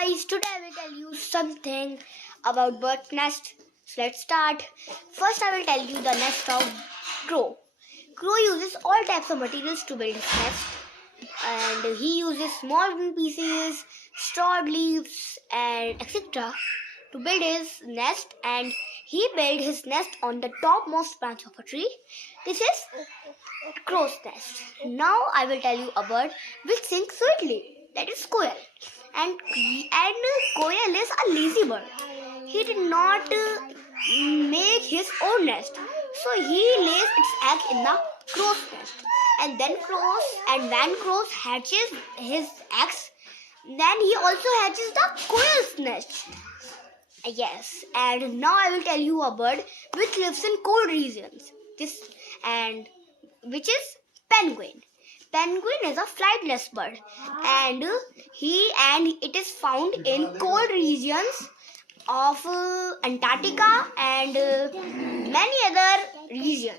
Guys, today I will tell you something about bird nest. So let's start. First, I will tell you the nest of crow. Crow uses all types of materials to build his nest, and he uses small wooden pieces, straw leaves, and etc. to build his nest. And he built his nest on the topmost branch of a tree. This is crow's nest. Now I will tell you a bird which sings sweetly. That is quail. And quail is a lazy bird. He did not make his own nest, so he lays its egg in the crow's nest. And then when crows hatches his eggs, then he also hatches the quail's nest. Yes, and now I will tell you a bird which lives in cold regions. Which is penguin. Penguin is a flightless bird, and it is found in cold regions of Antarctica and many other regions.